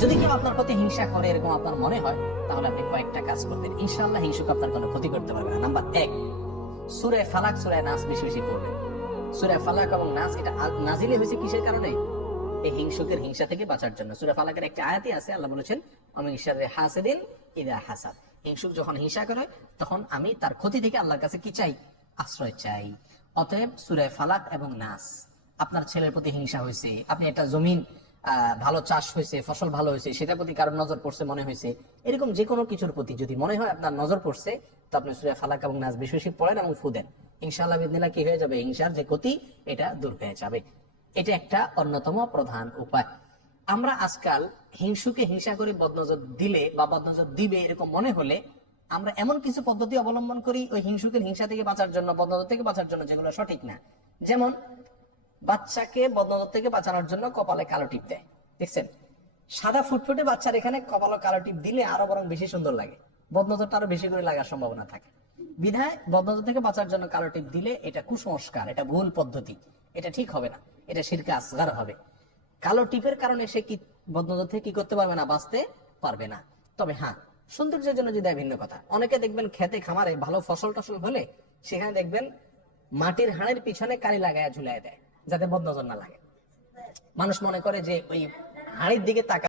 যদি কেউ আপনার প্রতি হিংসা করে এরকম আপনার মনে হয়, তাহলে আপনি কয়েকটা কাজ করতেন, ইনশাআল্লাহ হিংসুক আপনার কোনো ক্ষতি করতে পারবে না। নাম্বার 1, সূরা ফালাক সূরা নাস বেশি বেশি পড়বেন। সূরা ফালাক এবং নাস এটা নাজিলে হয়েছে কিসের কারণে? এই হিংসুকের হিংসা থেকে বাঁচার জন্য। সূরা ফালাকের একটা আয়াতই আছে, আল্লাহ বলেছেন আমিন শাররি হাসিদিন ইযা হাসাদ। হিংসুক যখন হিংসা করে তখন আমি তার ক্ষতি থেকে আল্লাহর কাছে কি চাই? আশ্রয় চাই। অতএব সূরা ফালাক এবং নাস। আপনার ছেলের প্রতি হিংসা হয়েছে, আপনি একটা জমিন ভালো চাষ হয়েছে, ফসল ভালো হয়েছে, সেটার প্রতি কারোর নজর পড়ছে মনে হয়েছে, এরকম যে কোনো কিছুর প্রতি যদি মনে হয় আপনার নজর পড়ছে, তো আপনি সূরা ফালাক এবং নাস বেশি বেশি পড়েন এবং ফু দেন। ইনশাআল্লাহ বিদিনিল্লাহ কি হয়ে যাবে? হিংসার যে ক্ষতি এটা দূর হয়ে যাবে। এটা একটা অন্যতম প্রধান উপায়। আমরা আজকাল হিংসুকে হিংসা করে বদনজর দিলে বা বদনজর দিবে এরকম মনে হলে আমরা এমন কিছু পদ্ধতি অবলম্বন করি ওই হিংসুকের হিংসা থেকে বাঁচার জন্য, বদনজর থেকে বাঁচার জন্য, যেগুলো সঠিক না। যেমন বাচ্চাকে বদনজর থেকে বাঁচানোর জন্য কপালে কালো টিপ দেয়, দেখছেন? সাদা ফুটফুটে বাচ্চার এখানে কপালে কালো টিপ দিলে আরো বরং বেশি সুন্দর লাগে, বদনজরটা আরো বেশি করে লাগার সম্ভাবনা থাকে। বিধায় বদনজর থেকে বাঁচার জন্য কালো টিপ দিলে এটা কুসংস্কার, এটা ভুল পদ্ধতি, এটা ঠিক হবে না, এটা শিরকে আসগার হবে। কালো টিপের কারণে সে কি বদনজর থেকে কি করতে পারবে না? বাঁচতে পারবে না। তবে হ্যাঁ, সৌন্দর্যের জন্য যদি ভিন্ন কথা। অনেকে দেখবেন খেতে খামারে ভালো ফসল টসল হলে সেখানে দেখবেন মাটির হাড়ের পিছনে কালি লাগায় ঝুলাই দেয়, যাতে বদনজর না লাগে। মানুষ মনে করে যে ওই হাড়ির দিকে তাকা